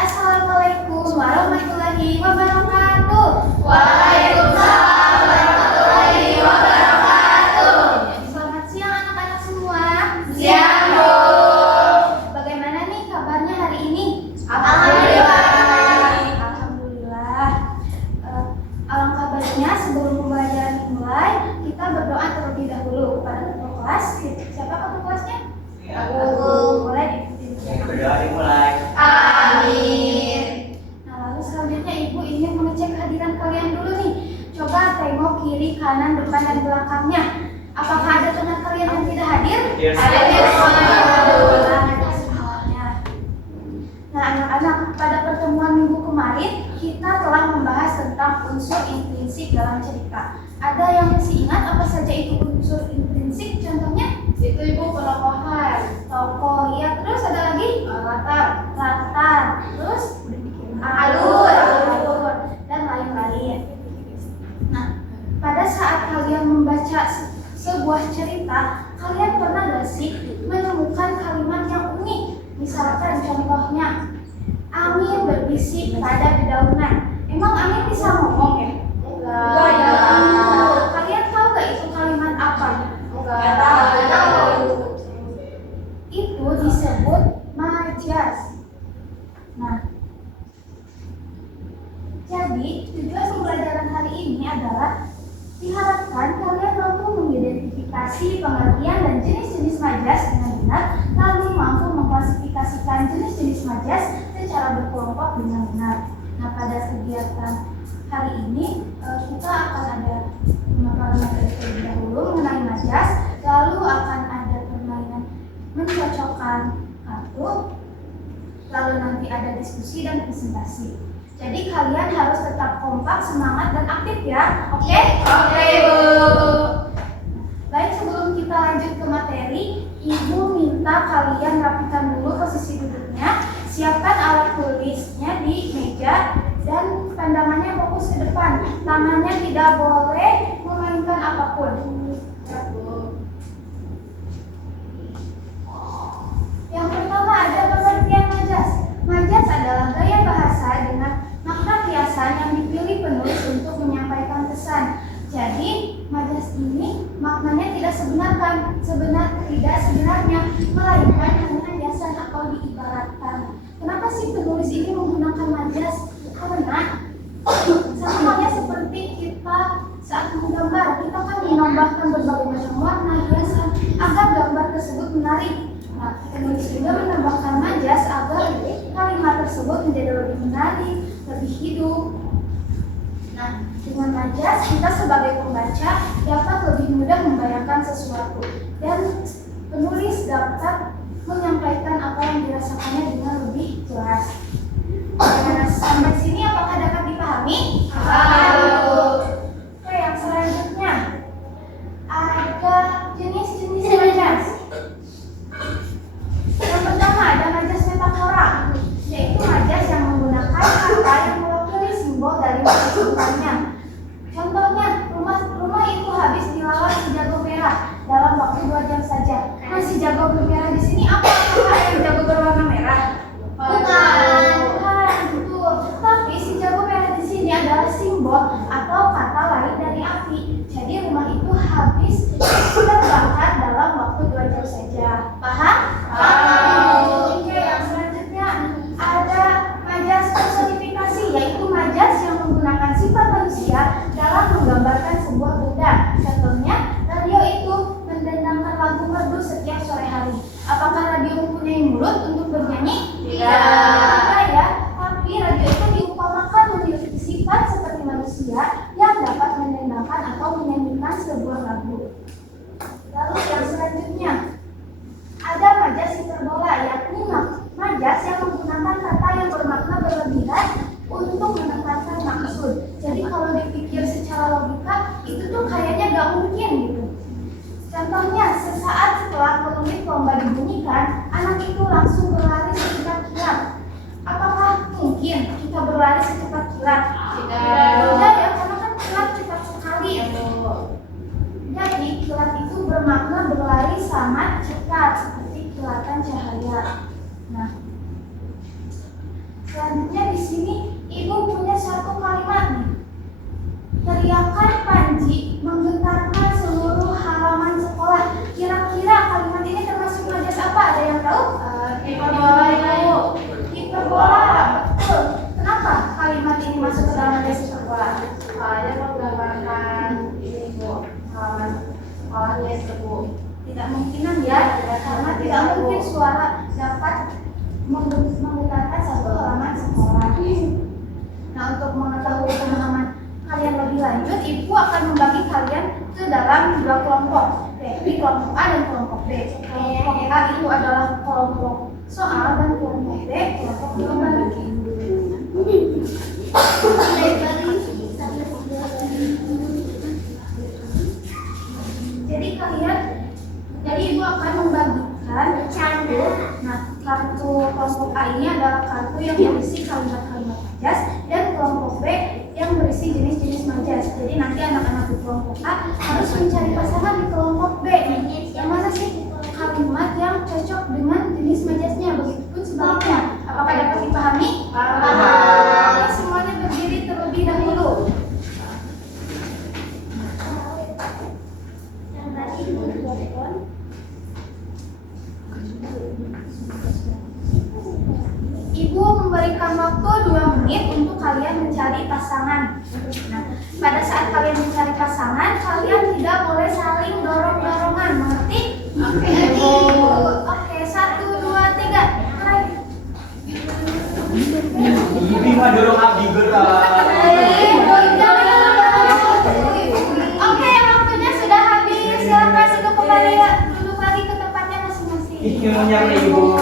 Assalamualaikum warahmatullahi wabarakatuh. Waalaikumsalam warahmatullahi wabarakatuh. Selamat siang anak-anak semua. Siang, Bu. Bagaimana nih kabarnya hari ini? Alhamdulillah. Alhamdulillah. Alangkah baiknya sebelum pembelajaran dimulai, kita berdoa terlebih dahulu kepada ketua kelas. Siapa ketua kelasnya? Boleh diikuti. Berdoa dimulai. Amin. Nah, lalu selanjutnya Ibu ingin mengecek kehadiran kalian dulu nih. Coba tengok kiri, kanan, depan, dan belakangnya. Apakah ada teman kalian yang tidak hadir? Yes. Hadir semua. Ada semuanya. Nah, anak-anak, pada pertemuan minggu kemarin kita telah membahas tentang unsur intrinsik dalam cerita. Ada yang masih ingat apa saja itu unsur intrinsik? Contohnya? Itu Ibu penokohan. Tokoh, ya. Terus ada lagi? Latar. Terus? Alur, dan lain-lain. Nah, pada saat kalian membaca sebuah cerita, kalian pernah gak sih menemukan kalimat yang unik? Misalkan contohnya, angin berbisik pada dedaunan. Emang angin bisa ngomong ya? Enggak. Kalian tahu gak itu kalimat apa? Enggak tahu. Itu disebut majas. Nah, jadi tujuan pembelajaran hari ini adalah diharapkan kalian mampu mengidentifikasi pengertian dan jenis-jenis majas dengan benar, lalu mampu mengklasifikasikan jenis-jenis majas secara berkelompok dengan benar. Nah, pada kegiatan hari ini kita akan ada pemaparan materi terlebih dahulu mengenai majas, lalu akan ada permainan mencocokkan kartu, lalu nanti ada diskusi dan presentasi. Jadi kalian harus tetap kompak, semangat, dan aktif ya. Oke? Oke, Bu. Baik, sebelum kita lanjut ke materi, Ibu minta kalian rapikan dulu posisi duduknya, siapkan alat tulisnya di meja, dan pandangannya fokus ke depan. Tangannya tidak boleh memainkan apapun. Ya, Bu. Yang pertama ada pengertian majas. Majas adalah gaya bahasa dengan makna kiasan yang dipilih penulis untuk menyampaikan pesan. Jadi, majas ini maknanya tidak sebenarnya, melainkan hanya kiasan atau diibaratkan. Kenapa sih penulis ini menggunakan majas? Karena sama halnya seperti kita saat menggambar, kita kan menambahkan berbagai macam warna, hiasan agar gambar tersebut menarik. Nah, penulis juga menambahkan majas agar kalimat tersebut menjadi lebih menarik, lebih hidup. Nah, dengan majas kita sebagai pembaca dapat lebih mudah membayangkan sesuatu dan penulis dapat menyampaikan apa yang dirasakannya dengan lebih jelas. Nah, sampai sini apakah dapat dipahami? Oke, yang selanjutnya ada jenis-jenis majas. Yang pertama ada majas metafora, yaitu majas yang menggunakan kata yang mewakili simbol dari sebutannya. Contohnya, rumah itu habis dilawan si jago merah dalam waktu 2 jam saja. Nah, si jago merah di sini apa? Apakah yang jago berwarna merah? Bukan, betul. Tapi si jago merah di sini adalah simbol atau kata lain dari api. Jadi rumah itu habis terbakar dalam waktu 2 jam saja. Paham? Oke, yang selanjutnya ada majas personifikasi, yaitu majas yang menggunakan sifat manusia dalam menggambarkan sebuah benda. Contohnya, radio itu mendendangkan lagu merdu setiap sore hari. Apakah radio mempunyai mulut untuk bernyanyi? Tidak ya, tapi radio itu diumpamakan memiliki sifat seperti manusia yang dapat mendendangkan atau menyanyikan sebuah lagu. Lalu yang selanjutnya ada majas hiperbola, yakni majas yang menggunakan kata yang bermakna berlebihan untuk menekankan maksud. Jadi kalau dipikir secara logika, itu tuh kayaknya gak mungkin gitu. Contohnya, sesaat setelah peluit pomba dibunyikan, anak itu langsung berlari secepat kilat. Apakah mungkin kita berlari secepat kilat? Tidak ya, karena kan kilat cepat sekali ya. Jadi kilat itu bermakna berlari sangat cepat, seperti kilatan cahaya. Nah, Selanjutnya di sini ibu punya satu kalimat nih. Teriakan Panji menggetarkan seluruh halaman sekolah. Kira-kira kalimat ini termasuk majas apa? Ada yang tahu? Hiperbola, Ibu. Hiperbola, betul. Kenapa kalimat ini masuk ke dalam majas hiperbola? Soalnya menggambarkan ini, Bu, halaman sekolahnya itu, Bu. Tidak mungkinan ya, karena tidak mungkin suara dapat menggetarkan satu halaman sekolah. Nah, untuk mengetahui pemahaman kalian lebih lanjut, ibu akan membagi kalian ke dalam dua kelompok, yaitu kelompok A dan kelompok B. Kelompok A itu adalah kelompok soal dan kelompok B kelompok global. Jadi ibu akan membagikan kartu. Nah, kartu kelompok A ini adalah kartu yang berisi kalimat-kalimat majas dan kelompok B yang berisi jenis-jenis majas. Jadi nanti anak-anak di kelompok A harus mencari pasangan di kelompok B. Yang mana sih kalimat yang cocok dengan jenis majasnya? Begitupun sebaliknya. Apakah dapat dipahami? Paham. Semuanya berdiri terlebih dahulu. Ibu memberikan waktu 2 menit untuk kalian mencari pasangan. Nah, pada saat kalian mencari pasangan, kalian tidak boleh saling dorong-dorongan, mengerti? Oke, Oke, 1, 2, 3. Mulai. Ibi mah dorong abdi gerak. Oke, waktunya sudah habis. Silakan duduk kembali, duduk lagi ke tempatnya masing-masing. Ilmunya ibu.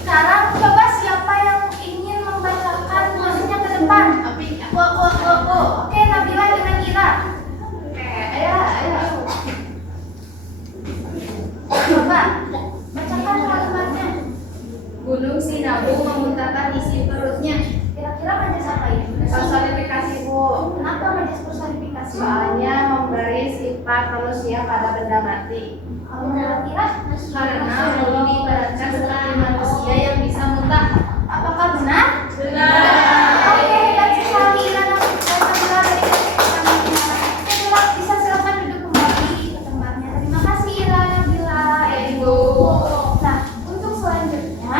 Sekarang coba siapa yang ingin membacakan maksudnya ke depan? Aku. Oke, Nabila dengan Ira. Ayo. Coba bacakan kalimatnya. Gunung Sinabung memuntahkan isi perutnya. Kira-kira majas apa ini? Personifikasi, Bu. Kenapa majas personifikasi? Soalnya memberi sifat manusia pada benda mati. Kalau menurut Ira, Karena belum diibaratkan seperti manusia yang bisa muntah. apakah benar? Benar. Oke, hebat sekali Ira dan Nabila dari Nabila. Bisa silakan duduk kembali ke tempatnya. Terima kasih Ira dan Nabila. Ibu. Nah, untuk selanjutnya,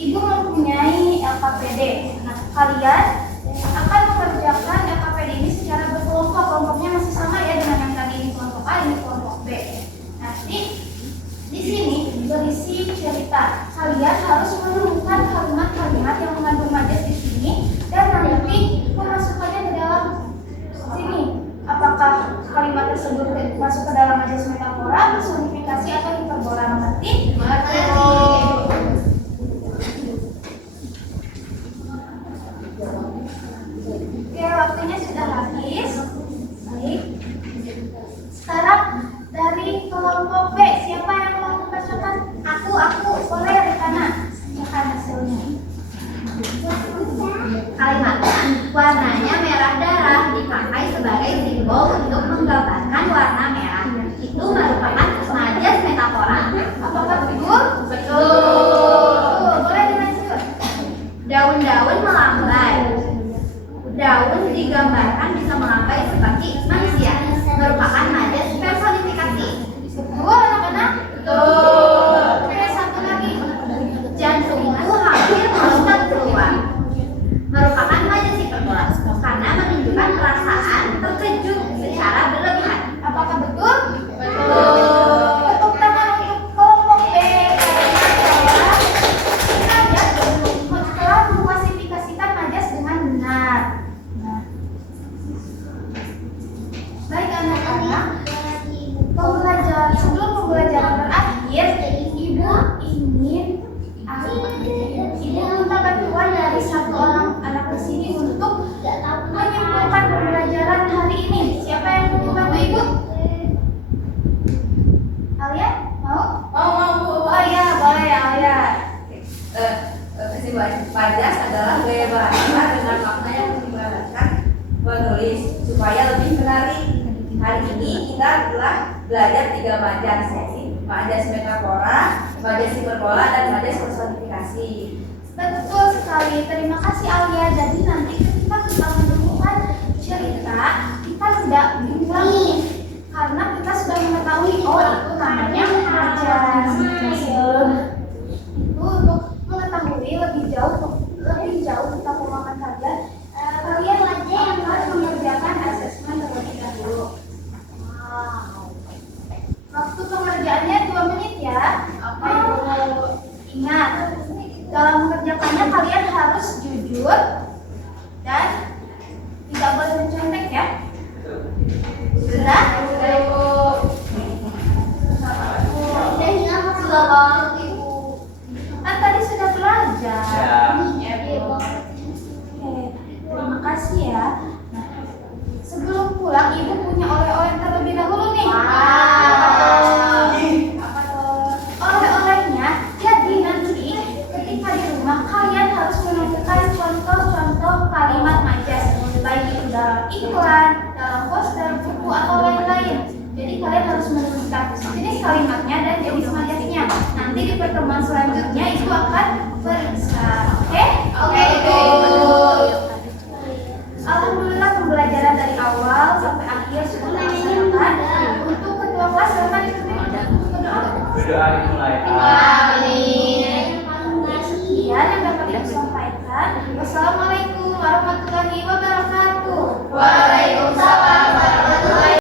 Ibu mempunyai LKPD. Nah, kalian akan mengerjakan LKPD ini secara berkelompok. Kelompoknya masih sama ya dengan yang tadi, ini kelompok A, ini kelompok B. Nanti di sini berisi cerita. Kalian harus menemukan kalimat-kalimat yang mengandung majas di sini dan nanti memasukkannya ke dalam sini. Apakah kalimat tersebut masuk ke dalam majas metafora, personifikasi atau hiperbola? Mengerti? Oke, waktunya sudah habis. Baik. Sekarang dari kelompok B, siapa yang mau membacakan? Aku. Boleh Rekana. Bacakan hasilnya. Kalimatnya, warnanya merah darah dipakai sebagai simbol untuk menggambarkan warna merah. Itu merupakan majas metafora. Apakah betul? Betul. Boleh dilanjut. Daun-daun melambai. Daun digambarkan bisa melambai seperti manusia. Merupakan majas personifikasi. Betul, anak-anak? Betul. Oke, satu lagi. Jantungku hampir meloncat keluar. Merupakan majas hiperbola karena menunjukkan perasaan terkejut secara berlebihan. Apakah betul? Betul. Tepuk tangan untuk kelompok B. Karena majas telah mengklasifikasikan majas dengan benar. Nah. Baik anak-anak, sebelum pembelajaran berakhir, Ibu ingin minta bantuan dari satu orang anak di sini untuk menyimpulkan pembelajaran hari ini. Siapa yang mau membantu Ibu? Alia, mau? Mau, Bu. Oh iya, boleh Alia. Majas adalah gaya bahasa dengan makna yang mengibaratkan menulis supaya lebih menarik. Hari ini kita telah belajar 3 majas, yaitu majas metafora, majas hiperbola, dan majas personifikasi. Betul sekali, terima kasih Alia. Jadi nanti ketika kita menemukan cerita, kita tidak bingung lagi karena kita sudah mengetahui oh itu namanya majas. Itu untuk mengetahui lebih jauh tentang pemahaman kalian, kalian aja yang harus mengerjakan asesmen terlebih dahulu. Waktu pengerjaannya 2 menit ya. Ingat, dalam mengerjakannya kalian harus jujur dan tidak boleh mencontek ya. Sudah? Sudah banget Ibu. Kan tadi sudah belajar. Ya. Oke, terima kasih ya. Nah, sebelum pulang Ibu punya oleh-oleh terlebih dahulu nih. Oleh-olehnya, jadi nanti ketika di rumah kalian harus menemukan contoh-contoh kalimat majas, baik itu dalam iklan, dalam poster, buku atau lain-lain. Jadi kalian harus menemukan jenis kalimatnya dan jenis majasnya. Nanti di pertemuan selanjutnya itu akan periksa. Oke? Oke, Ibu. Alhamdulillah pembelajaran dari awal sampai akhir sudah dilaksanakan. Untuk ketua kelas silakan dipimpin berdoa. Berdoa dimulai. Amin. Sekian yang dapat Ibu sampaikan. Wassalamualaikum warahmatullahi wabarakatuh. Waalaikumsalam